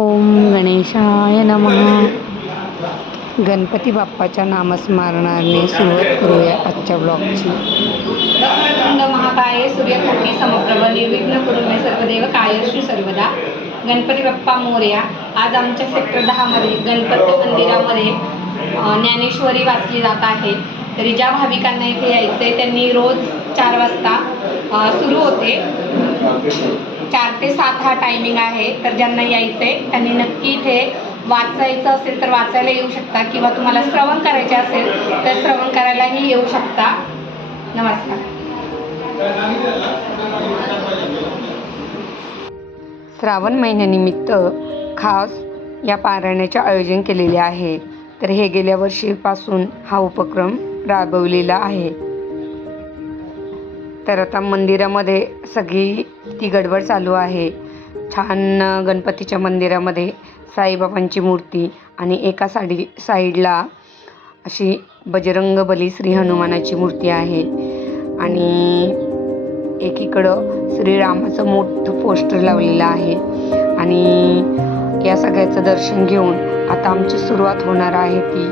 ओम गणेशाय नमः. गणपती बाप्पाच्या नामस्मरणाने सुरुवात करूया आजच्या ब्लॉगची वक्रतुंड महाकाय. सूर्यकोटी समप्रभ. निर्विघ्न करून सर्वदेव कायश्री सर्वदा. गणपती बाप्पा मोर्या. आज आमच्या सेक्टर दहामध्ये गणपती मंदिरामध्ये ज्ञानेश्वरी वाचली जात आहे. तरी ज्या भाविकांना इथे यायचं आहे त्यांनी रोज चार वाजता सुरू होते. चार ते सात हा टायमिंग आहे. तर ज्यांना यायचं आहे त्यांनी नक्की इथे वाचायचं असेल तर वाचायला येऊ शकता. किंवा तुम्हाला श्रवण करायचे असेल तर श्रवण करायलाही येऊ शकता. नमस्कार. श्रावण महिन्यानिमित्त खास या पारायणाचे आयोजन केलेले आहे. तर हे गेल्या वर्षीपासून हा उपक्रम राबवलेला आहे. तर आता मंदिरामध्ये सगळी ती गडबड चालू आहे. छान गणपतीच्या मंदिरामध्ये साईबाबांची मूर्ती आणि एका साडी साईडला अशी बजरंग बली श्री हनुमानाची मूर्ती आहे. आणि एकीकडं श्रीरामाचं मोठं पोस्टर लावलेलं आहे. आणि या सगळ्याचं दर्शन घेऊन आता आमची सुरुवात होणार आहे ती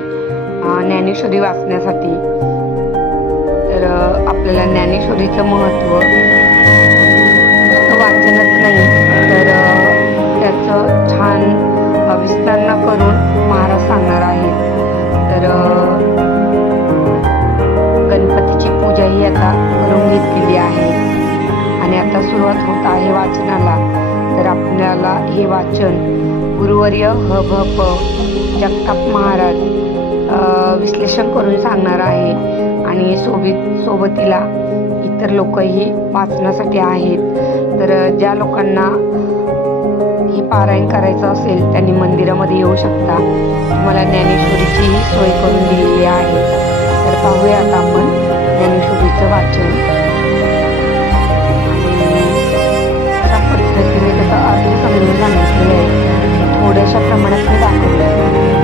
ज्ञानेश्वरी वाचण्यासाठी. तर आपल्याला ज्ञानेश्वरीचं महत्त्व वाचनच नाही तर त्याचं छान अं, विस्तारणा करून महाराज सांगणार आहे तर गणपतीची गणपतीची पूजाही आता करून घेतलेली आहे. आणि आता सुरुवात होत आहे वाचनाला. तर आपल्याला हे वाचन गुरुवर्य ह भ प जगताप महाराज विश्लेषण करून सांगणार आहे. आणि सोबत सोबतीला इतर लोकही वाचण्यासाठी आहेत. तर ज्या लोकांना हे पारायण करायचं असेल त्यांनी मंदिरामध्ये येऊ शकता. मला ज्ञानेश्वरीचीही सोय करून दिलेली आहे. तर पाहूया आता आपण ज्ञानेश्वरीचं वाचन. आणि अशा पद्धतीने त्याचा अर्थ समजून सांगितलेलं आहे थोड्याशा प्रमाणात मी दाखवलं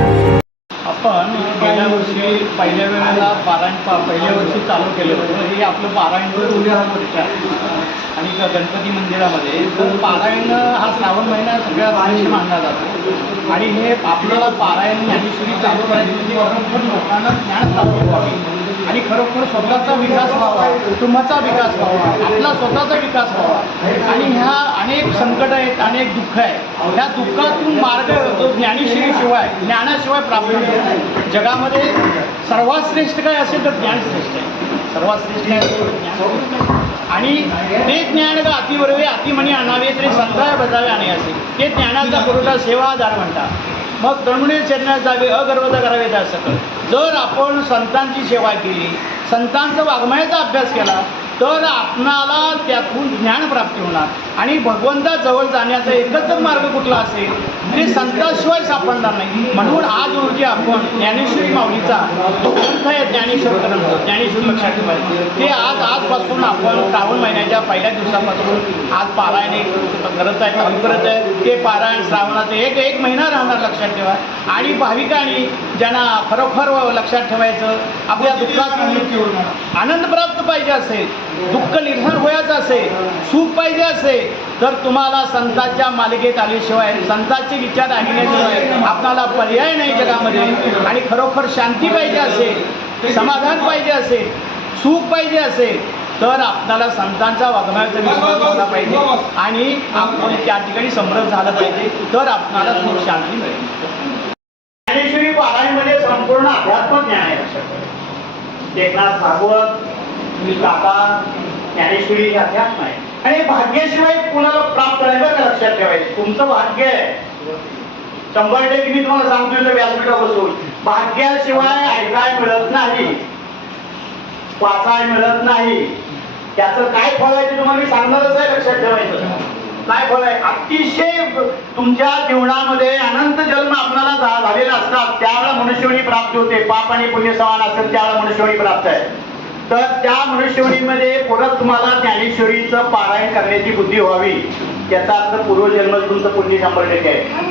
पहिल्या वेळेला पारायण पा पहिल्या वर्षी चालू केलं होतं. हे आपलं बारा वर्ष आहे आणि गणपती मंदिरामध्ये तर पारायण हा श्रावण महिना सगळ्या आयुष्य मानला जातो. आणि हे आपल्याला पारायण ज्ञानेश्वरी चालू करायची म्हणजे पण लोकांना ज्ञान प्राप्त व्हावी आणि खरोखर स्वतःचा विकास व्हावा कुटुंबाचा विकास व्हावा आपला स्वतःचा विकास व्हावा. आणि ह्या अनेक संकट आहेत अनेक दुःख आहे ह्या दुःखातून मार्ग तो ज्ञानेश्वरीशिवाय ज्ञानाशिवाय प्राप्त जगामध्ये सर्वात श्रेष्ठ काय असेल तर ज्ञान श्रेष्ठ आहे. सर्वात श्रेष्ठ आणि ते ज्ञान का अतिवरवे अतिमणी आणावे तरी संताय बजावे आणि असे. ते ज्ञानाचा पुरवठा सेवा आधार म्हणतात. मग तळमुळे चरणात जावे अगर्वता करावे त्या सकल जर आपण संतांची सेवा केली संतांचा वाङ्मयाचा अभ्यास केला तर आपणाला त्यातून ज्ञान प्राप्ती होणार. आणि भगवंताजवळ जाण्याचा एकच मार्ग कुठला असेल? म्हणजे ते संताशिवाय सापडणार नाही. म्हणून आज रोजी आपण ज्ञानेश्वरी माऊलीचा तो ग्रंथ आहे ज्ञानेश्वर ग्रंथ ज्ञानेश्वर लक्षात ठेवायचं. ते आज आजपासून आपण श्रावण महिन्याच्या पहिल्या दिवसापासून आज पारायण एक करत आहे चालू करत आहे. ते पारायण श्रावणाचं एक एक महिना राहणार लक्षात ठेवा. आणि भाविकांनी ज्यांना खरोखर लक्षात ठेवायचं आपल्या दुःखात निवृत्ती होऊन आनंद प्राप्त पाहिजे असेल दुःख निर्धार व्हायचं असेल सुख पाहिजे असेल तर तुम्हाला संतांच्या मालिकेत आल्याशिवाय संतांचे विचार ऐकण्याशिवाय आपणाला पर्याय नाही जगामध्ये. आणि खरोखर शांती पाहिजे असेल समाधान पाहिजे असेल सुख पाहिजे असेल तर आपल्याला संतांचा वागण्याचा विश्वास झाला पाहिजे. आणि आपण त्या ठिकाणी समृद्ध झालं पाहिजे तर आपल्याला सुख शांती मिळेल. पारायणमध्ये संपूर्ण अध्यात्म ज्ञान आहे. लक्षात एकनाथ भागवत काका ज्ञानेश्वरी हे अध्यात्म आहे. आणि भाग्याशिवाय कुणाला प्राप्त नाही बरं का लक्षात ठेवायचं. तुमचं भाग्य आहे. शंभर टक्के मी तुम्हाला सांगतो व्यासपीठावर बसून. भाग्याशिवाय ऐकाय मिळत नाही. वाचाय मिळत नाही. त्याचं काय फळ आहे ते तुम्हाला मी सांगणारच आहे लक्षात ठेवायचं. काय फळ आहे अतिशय तुमच्या जीवनामध्ये अनंत जन्म आपल्याला झालेला असतात. त्यावेळेला मनुष्यवणी प्राप्त होते. पाप आणि पुण्य समान असेल त्यावेळेला मनुष्यवणी प्राप्त आहे. तर त्या मनुष्यवणीमध्ये परत तुम्हाला ज्ञानेश्वरीचं पारायण करण्याची बुद्धी व्हावी. त्याचा अर्थ पूर्वजन्म तुमचं पुण्य शंभर टक्के आहे.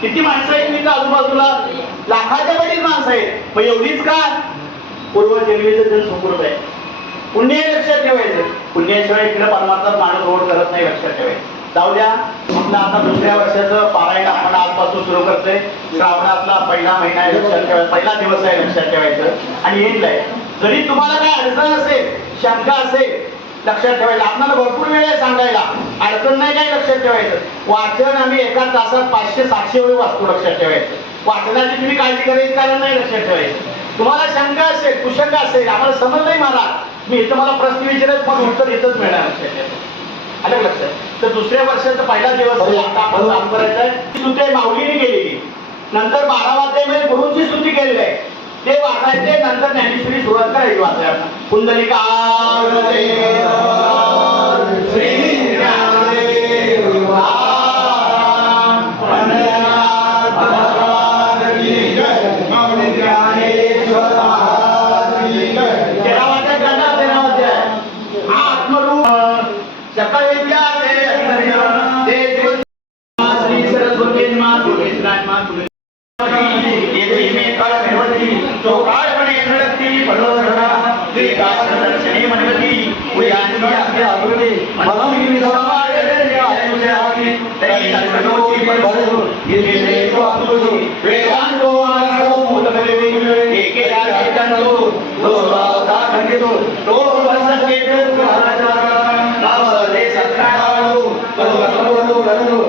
किती माणसं आहेत मी आजूबाजूला? लाखाच्या पटीत माणसं आहेत. मग एवढीच का? पूर्वजन्मीचं जण सुकृत आहे. पुण्य लक्षात ठेवायचं. पुण्याशिवाय इकडे परमात्मा माणूस रोड करत नाही लक्षात ठेवायचं. जाऊ द्या. आपलं आता दुसऱ्या वर्षाचं पारायण आजपासून सुरू करतोय. श्रावणातला पहिला महिना आहे लक्षात ठेवायचा. पहिला दिवस आहे लक्षात ठेवायचं. आणि येईल आहे. जरी तुम्हाला काय अडचण असेल शंका असेल लक्षात ठेवायला. आपल्याला भरपूर वेळ आहे सांगायला. अडचण नाही काय लक्षात ठेवायचं. वाचन आम्ही एका तासात पाचशे सातशे वेळ वाचतो लक्षात ठेवायचं. वाचनाची तुम्ही काळजी करायची कारण नाही लक्षात ठेवायचं. तुम्हाला शंका असेल कुशंका असेल आम्हाला समज नाही महाराज. मी इथं मला प्रश्न विचारत मग उत्तर इथंच मिळणार आलं लक्षात? तर दुसऱ्या वर्षाचा पहिला दिवस आपण काम करायचं आहे स्तुती आहे माऊलीने केलेली. नंतर बारावाध्याय गुरुंची स्तुती केलेली आहे. ते वाचायचे नंतर ज्ञानेश्वरी सुरुवात करायची वाचायला. कुंडलिका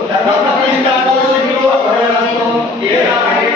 ಸರ್ವಪಿತಾಮೋ ಏನಾಯಿತು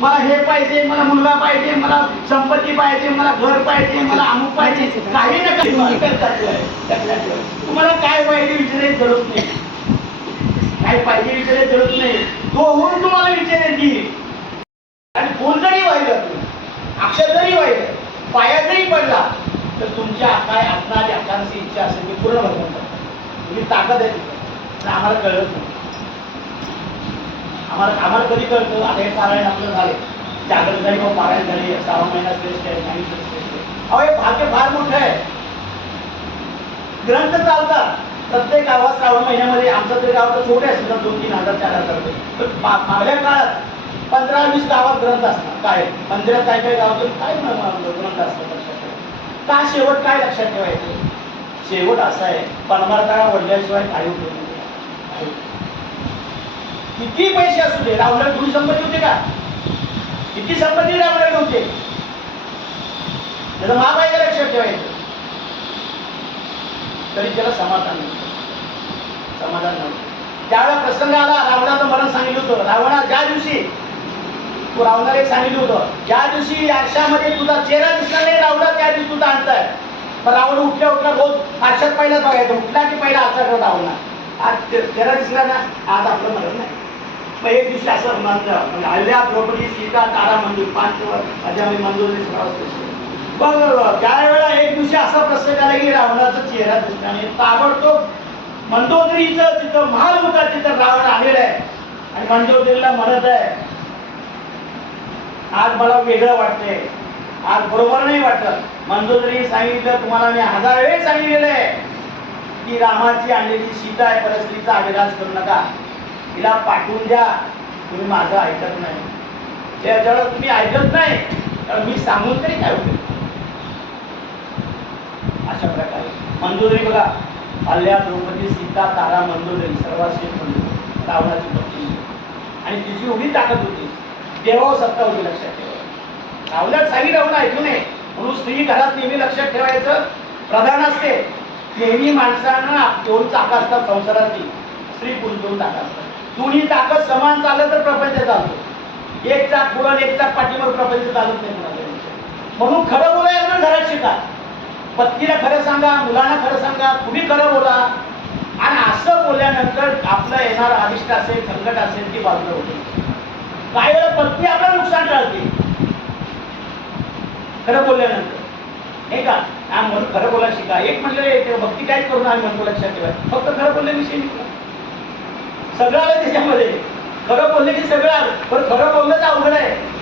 मला हे पाहिजे मला मुलगा पाहिजे मला संपत्ती पाहिजे मला घर पाहिजे मला अमुक पाहिजे. काही ना काही तुम्हाला काय पाहिजे विचारायची गरज नाही. काय पाहिजे विचारायची गरज नाही. तो होऊन तुम्हाला विचारेल की आणि फुल जरी व्हायला अक्षर जरी वाहिलं पाया जरी पडला तर तुमच्या काय असणारी आकांक्षी इच्छा असेल ती पूर्ण भरून तुम्ही ताकद आहे आम्हाला कळत नाही. आम्हाला आम्हाला कधी कळतं? आता हे पारायण आपलं झाले. जागरण झाली मग पारायण झाली. सहा महिना श्रेष्ठ आहे नाही श्रेष्ठ आहे. अहो हे भाग्य फार मोठं आहे. ग्रंथ चालतात. प्रत्येक गावात श्रावण महिन्यामध्ये आमचं तरी गाव तर छोटे असतात दोन तीन हजार चार हजार पण मागल्या काळात पंधरा वीस गावात ग्रंथ असतात. काय? मंदिरात काय काय गावात काय ग्रंथ असतात लक्षात का शेवट काय लक्षात ठेवायचं? शेवट असा आहे. पणमार्काळा वडल्याशिवाय काही उपयोग नाही. किती पैसे असू दे? रावणाला थोडी संपत्ती होते का? किती संपत्ती रावणाला होते त्याचं माप आहे का लक्षात ठेवायचं? तरी त्याला समाधान समाधान नव्हतं त्यावेळेला प्रसंग आला रावणाचं मरण सांगितलं होतं. रावणा ज्या दिवशी तू रावणाला एक सांगितलं होतं ज्या दिवशी आरशामध्ये तुझा चेहरा दिसला नाही रावणा त्या दिवशी तुझा आणताय. पण रावण उठल्या उठल्या रोज आरशात पहिलाच बघायचं उठला की पहिला आरशात रावणा. आज चेहरा दिसला ना आज आपलं मरण नाही. मग एक दिवशी असं म्हणलं म्हणजे अहिल्या द्रौपदी सीता तारा मंजूर पाच माझ्यामध्ये मंजूर बघ त्यावेळेला एक दिवशी असा प्रसंग आला की रावणाचा चेहरा दिसला ताबडतोब मंदोदरीचं तिथं महाल होता तिथं रावण आलेला आहे. आणि मंदोदरीला म्हणत आहे आज मला वेगळं वाटतंय. आज बरोबर नाही वाटत. मंदोदरी सांगितलं तुम्हाला मी हजार वेळ सांगितलेलं आहे की रामाची आणलेली सीता आहे परस्त्रीचा अविराज करू नका. तिला पाठवून द्या. तुम्ही माझं ऐकत नाही. त्या ज्यावेळेला तुम्ही ऐकत नाही तर मी सांगून तरी काय होईल अशा प्रकारे. मंदोदरी बघा. अल्ल्या द्रौपदी सीता तारा मंदोदरी सर्वात श्रेष्ठ मंदोदरी रावणाची पत्नी. आणि तिची एवढी ताकद होती. देवावर सत्ता होती लक्षात ठेवा. रावणात सांगितलं हो राहून ऐकू नये. म्हणून स्त्री घरात नेहमी लक्षात ठेवायचं. प्रधान असते. नेहमी माणसानं दोन चाक असतात संसारातली स्त्री पुरुष दोन चाक असतात दोन्ही ताकद समान चाललं तर प्रपंच चालतो. एक चाक पुरण एक चाक पाठीवर प्रपंच चालत नाही म्हणून खरं बोलायला घरात शिका. पत्नीला खरं सांगा मुलांना खरं सांगा तुम्ही खरं बोला. आणि असं बोलल्यानंतर आपलं येणार अनिष्ट असेल संकट असेल ती बाजूला होते काही वेळा पत्नी आपलं नुकसान टाळते. खरं बोलल्यानंतर. नाही का? म्हणून खरं बोला शिका. एक म्हटलं भक्ती काहीच करून आम्ही म्हणतो लक्षात ठेवा. फक्त खरं बोलल्याविषयी सगळं आलं त्याच्यामध्ये. खरं बोलले की सगळं आलं. पण खरं बोलणंच अवघड आहे.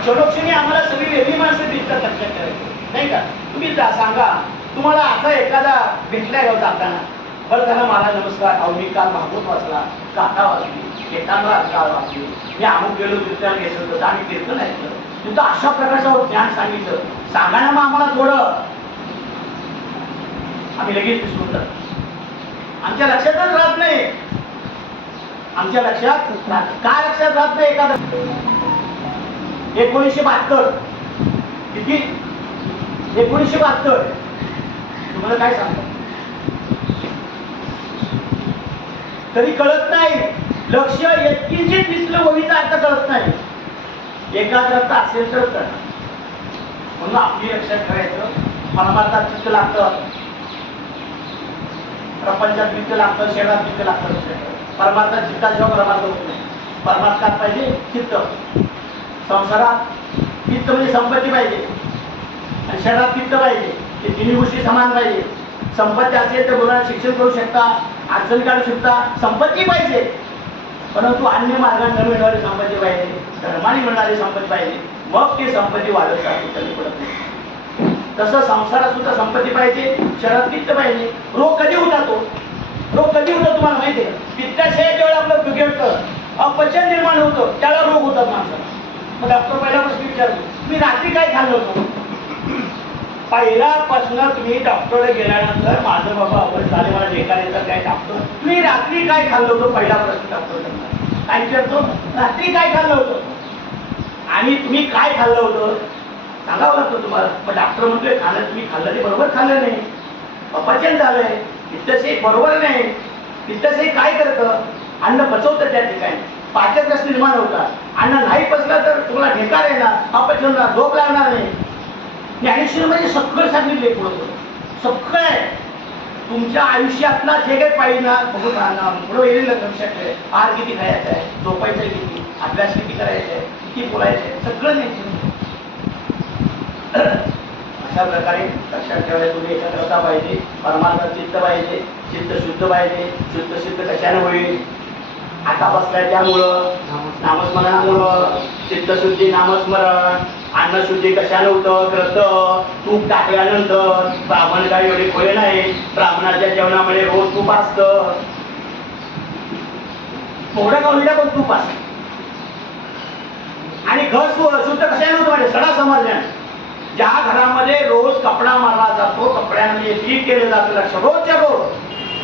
क्षणोक्षणी आम्हाला सगळी वेगळी माणसं दिसतात लक्षात ठेवायचं. नाही का? तुम्ही सांगा. तुम्हाला असा एखादा भेटलाय हो जाताना. बरं झालं महाराज नमस्कार. अहो मी काल भागवत वाचला. गाथा वाचली. येताना काळ वाचली. मी अमुक गेलो कीर्तन घेतलं होतं. आणि कीर्तन ऐकलं तिथं अशा प्रकारचं ज्ञान सांगितलं. सांगा ना मग आम्हाला थोडं. आम्ही लगेच विसरून जातो. आमच्या लक्षातच राहत नाही. आमच्या लक्षात काय लक्षात राहत नाही एखादं? एकोणीसशे बहात्तर. किती? एकोणीसशे बहात्तर. तुम्हाला काय सांगतो तरी कळत नाही. लक्ष किंचित दिसलं वहीचा अर्थ कळत नाही. एकाग्रता असेल तर म्हणून आपली लक्षात ठेवायचं. परमार्थात चित्त लागतं. प्रपंचात चित्त लागतं शहरात चित्त लागतं. परमात्मा चित्ता परमार्थात परमार्थ होत नाही. परमार्थात पाहिजे चित्त. संसारात चित्त म्हणजे संपत्ती पाहिजे. आणि शहरात चित्त पाहिजे. ते तिन्ही गोष्टी समान पाहिजे. संपत्ती असेल तर मुलांना शिक्षण करू शकता अडचण काढू शकता संपत्ती पाहिजे. परंतु अन्य मार्गाने न मिळणारी संपत्ती पाहिजे. धर्माने मिळणारी संपत्ती पाहिजे. मग ती संपत्ती वाढत जाते कमी पडत नाही. तसं संसारात सुद्धा संपत्ती पाहिजे शहरात पित्त पाहिजे. रोग कधी उठातो? रोग कधी होतो तुम्हाला माहिती आहे? पित्ताशयाच्या वेळेला आपलं बिघडतं. अपचन निर्माण होतं. त्याला रोग होतात माणसाला. मग डॉक्टर पहिला प्रश्न विचारतो मी रात्री काय खाल्लं होतं? पहिल्यापासून तुम्ही डॉक्टरला गेल्यानंतर माझं बाबा अवघड झाले. मला बेकार येतात काय डॉक्टर तुम्ही रात्री काय खाल्लं होतं पहिला प्रश्न डॉक्टर काय विचारतो? रात्री काय खाल्लं होतं? आणि तुम्ही काय खाल्लं होतं? सांगावं लागतं तुम्हाला. मग डॉक्टर म्हणतोय खाल्लं तुम्ही खाल्लं ते बरोबर खाल्लं नाही. अपचन झालंय. पित्तशे बरोबर नाही. पित्तशे काय करतं? अन्न पचवतं त्या ठिकाणी. पाचक रस निर्माण होतात. अन्न नाही पचलं तर तुम्हाला ढेकार येणार. आपण ठेवणार झोप लागणार नाही. ज्ञानेश्वर म्हणजे सगळं सांगितले पुढं सगळं आहे. तुमच्या आयुष्यातला जे काही पाहिजे ना बघून राहणार पुढं येईल लक्षात ठेव आहार किती खायचा आहे? झोपायचं आहे किती? अभ्यास किती करायचा आहे? किती बोलायचं आहे? सगळं नाही अशा प्रकारे लक्षात ठेवायला तुम्ही एकत्रता पाहिजे परमार्थ चित्त पाहिजे चित्त शुद्ध पाहिजे शुद्ध शुद्ध कशाने होईल? आता बसलाय त्यामुळं नामस्मरणामुळं चित्तशुद्धी नामस्मरण अन्नशुद्धी कशाने होतं? करतं तूप टाकल्यानंतर ब्राह्मण काही एवढे खोले नाही ब्राह्मणाच्या जेवणामध्ये रोज तूप असतं. थोडं का पण तूप असत? आणि घर शुद्ध कशाने होतं? म्हणजे सडा समजल्याने ज्या घरामध्ये रोज कपडा मारला जातो कपड्यांमध्ये पीठ केलं जातं लक्ष रोजच्या रोज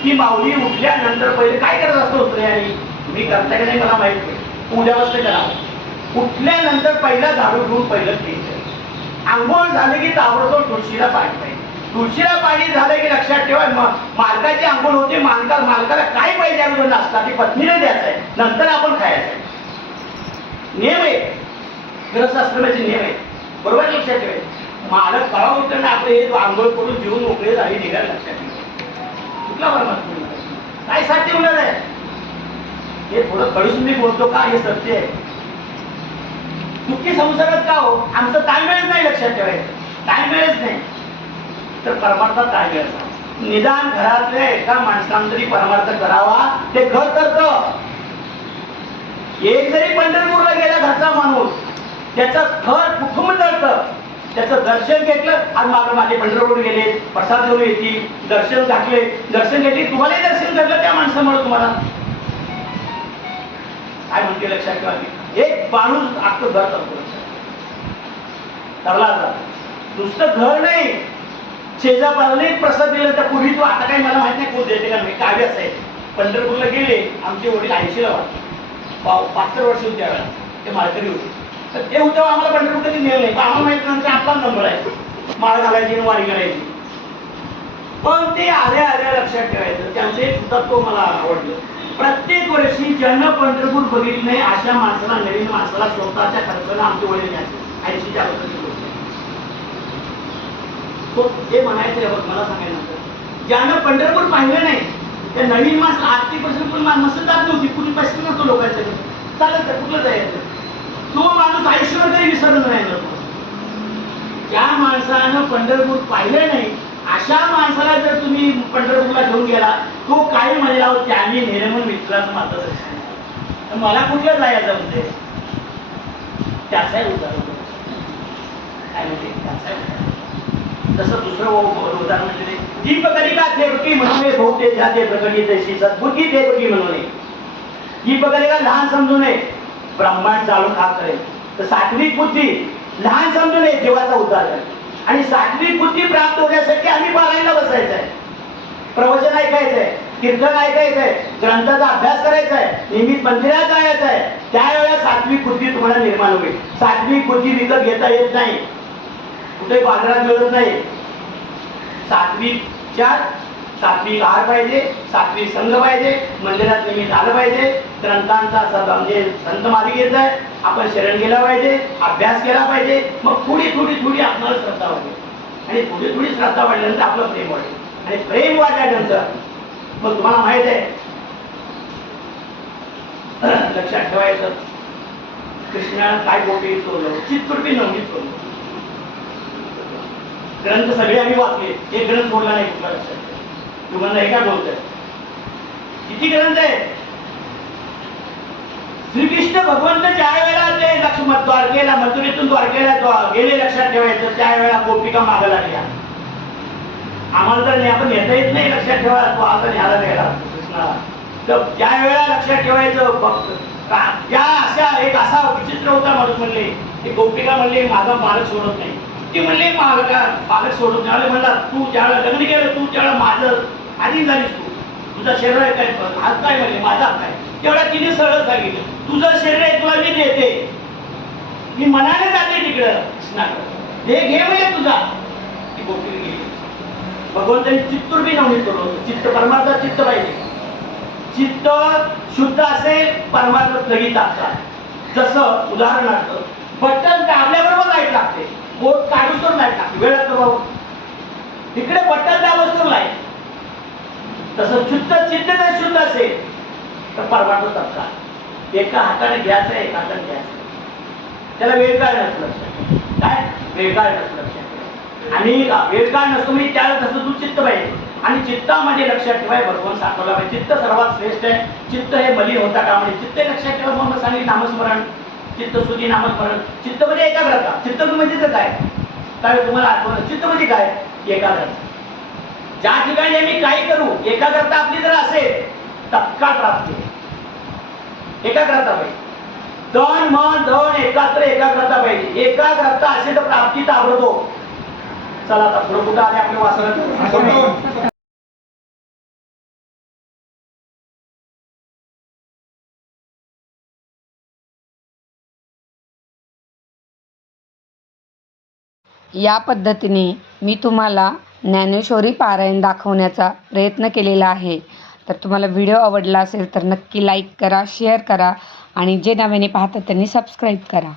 ती माऊली उठल्यानंतर पहिले काय करत असतो स्त्रियांनी? मी करता की नाही मला माहीत नाही. पूजा वाजता करा उठल्यानंतर पहिला झाडू घेऊन पहिलं पीठ आंघोळ झालं की ताबडतोब तुळशीला पाणी पाहिजे तुळशीला पाणी झालं की लक्षात ठेवा मालकाची आंघोळ होते मालका मालकाला काय पाहिजे अगोदर नाश्ता? ती पत्नीला द्यायचा आहे. नंतर आपण खायचं आहे. नियम आहे ग्रहस्थाश्रमाचे नियम आहे बरोबर लक्षात ठेवायचे? मालक कळा होतं ना आपले हे आंघोळ करून जीवन मोकळे झाले निघाल लक्षात कुठला परमात्मा काय साध्य होणार आहे? हे थोडं कळून मी बोलतो का? हे सत्य आहे. दुःखी संसारात का हो? आमचं ताळमेळच नाही लक्षात ठेवायचं. ताळमेळच नाही. तर परमार्थ ताळमेळ असावा. निदान घरातल्या एका माणसानं तरी परमार्थ करावा ते घर करत एक जरी पंढरपूरला गेला घरचा माणूस त्याचं घर कुटुंब जळतं त्याचं दर्शन घेतलं आणि मागं माझे पंढरपूर गेले प्रसाद घेऊन येतील दर्शन घातले दर्शन घेतले तुम्हालाही दर्शन घडलं त्या माणसामुळे तुम्हाला. काय म्हणते लक्षात ठेवा एक माणूस अख्खं घर करतो तरला नुसतं घर नाही. शेजापाराने प्रसाद दिला तर पूर्वी तो आता काही मला माहीत नाही कोण देते का मी काव्य आहे पंढरपूरला गेले आमचे वडील ऐंशीला वाटते पाव बहात्तर वर्ष होते त्यावेळेला. ते माळकरी होते. तर ते होतं आम्हाला पंढरपूर कधी नेलं नाही आम्हाला माहीत नंतर आपला नंबर आहे. माळ घालायची आणि वारी करायची. पण ते आल्या आल्या लक्षात ठेवायचं. त्यांचं एक तत्व मला आवडलं. प्रत्येक वर्षी ज्यानं पंढरपूर बघितलं नाही अशा माणसाला नवीन माणसाला स्वतःच्या खर्चाला आमचे वडील द्यायचे ऐंशीच्या अगोदरची गोष्ट तो हे म्हणायचं आहे बघ मला सांगायचं ज्यानं पंढरपूर पाहिलं नाही त्या नवीन माणसं आर्थिकपासून पण माणसं जात नव्हती. कुणी पैसे नव्हतं लोकांच्याकडे चालत कुठलं जायचं? आयुष्यभर तरी ना. ज्या माणसानं पंढरपूर पाहिलं नाही अशा माणसाला जर तुम्ही पंढरपूरला घेऊन गेला तो काय म्हणला अहो त्यांनी निर्मल मित्राचं मात्र दर्शन मला कुठलं जायचं म्हणजे त्याचाही उदाहरण काय म्हणजे त्याचाही तसं दुसरं उदाहरण म्हणजे दीपकलिका देवकी म्हणून भोवते जाते प्रकटी तशी सद्बुद्धी देवकी म्हणून दीपकलिका लहान समजू नये ब्रह्मांड चालू खात करेल. तर सात्विक बुद्धी लहान समजू नये जीवाचा उद्धार आणि सात्विक बुद्धी प्राप्त होण्यासाठी आम्ही पारायणला बसायचं आहे. प्रवचन ऐकायचंय कीर्तन ऐकायचंय ग्रंथाचा अभ्यास करायचा आहे नियमित मंदिरात जायचं आहे. त्यावेळेला सात्विक बुद्धी तुम्हाला निर्माण होईल. सात्विक बुद्धी विकत घेता येत नाही. कुठे बाजारात मिळत नाही. सात्विकच्या सात्विक आहार पाहिजे सात्विक संघ पाहिजे मंदिरात नियमित आलं पाहिजे ग्रंथांचा सद म्हणजे संत मालिकेचा आहे आपण शरण केला पाहिजे अभ्यास केला पाहिजे मग थोडी थोडी थोडी आपल्याला श्रद्धा वाढली. आणि थोडी थोडी श्रद्धा वाढल्यानंतर आपलं प्रेम वाढेल. आणि प्रेम वाढल्यानंतर मग तुम्हाला माहीत आहे लक्षात ठेवायचं कृष्णा काय गोपी चोरलं चित्तूरपी नवनी चोरलं ग्रंथ सगळे आम्ही वाचले एक ग्रंथ सोडला नाही कुठला लक्षात. तुम्हाला हे काय बोलतोय किती ग्रंथ आहे श्रीकृष्ण भगवंत ज्या वेळेला ते लक्ष्मण द्वारकेला मथुरेतून द्वारकेला गेले लक्षात ठेवायचं त्या त्यावेळेला गोपिका मागं लागल्या. आम्हाला तर नाही आपण येता येत नाही लक्षात ठेवा तो आता न्यायला द्यायला कृष्णाला. तर त्या वेळेला लक्षात ठेवायचं फक्त त्या अशा एक असा विचित्र होता माणूस म्हणले. ते गोपिका म्हणले माझा मालक सोडत नाही. ती म्हणले मालका मालक सोडत नाही. म्हणला तू ज्याला लग्न केलं तू त्यावेळेला माझं आधी झालीस तू. तुझं शरीर आहे काय? हात काय म्हणजे? माझा हात काय? तेवढा तिने सरळ सांगितलं. तुझं शरीर आहे तुला मी देते. मी मनाने जाते तिकडं. हे घे म्हणजे तुझा. ती गेली. भगवंतानी चित्तूर बी नवनीत करून चित्त परमार्थ चित्त पाहिजे. चित्त शुद्ध असेल परमार्थ लगेच लागतात जसं उदाहरणार्थ बटन दाबल्याबरोबर लाइट लागते. बोट काढूस्तोर लाइट लागते. वेळात तर बाबा इकडे बटन दाबस्तोर लाइट तसं शुद्ध चित्त नाही शुद्ध असेल. तर परमार्थ तत्काळ. एका हाताने घ्यायचं एका हाताने घ्यायचं त्याला वेळ काय नसतं लक्षात काय? वेळ काय नसतं लक्षात आणि वेळ काय नसतो म्हणजे त्याला तसं तू चित्त पाहिजे. आणि चित्तामध्ये लक्षात ठेवाय भगवान साठवला पाहिजे. चित्त सर्वात श्रेष्ठ आहे. चित्त हे मलिन होता का म्हणजे चित्त लक्षात ठेवा म्हणून सांगितलं नामस्मरण. चित्त सुधी नामस्मरण. चित्त म्हणजे एकाग्रता. चित्त म्हणजे काय? काय तुम्हाला आठवण चित्त म्हणजे काय? एकाग्रता. ज्या ठिकाणी आम्ही काही करू एकाग्रता आपली जर असेल तत्काळ प्राप्ती एकाग्रता पाहिजे. तन मन धन एकात्र एकाग्रता पाहिजे. एकाग्रता असेल तर प्राप्ती ताबडतो चला आता पुढे कुठं आले आपले वासना या पद्धतीने मी तुम्हाला ज्ञानेश्वरी पारायण दाखवण्याचा प्रयत्न केलेला आहे. तर तुम्हाला व्हिडिओ आवडला असेल तर नक्की लाईक करा शेअर करा आणि जे नव्याने पाहतात त्यांनी सबस्क्राईब करा.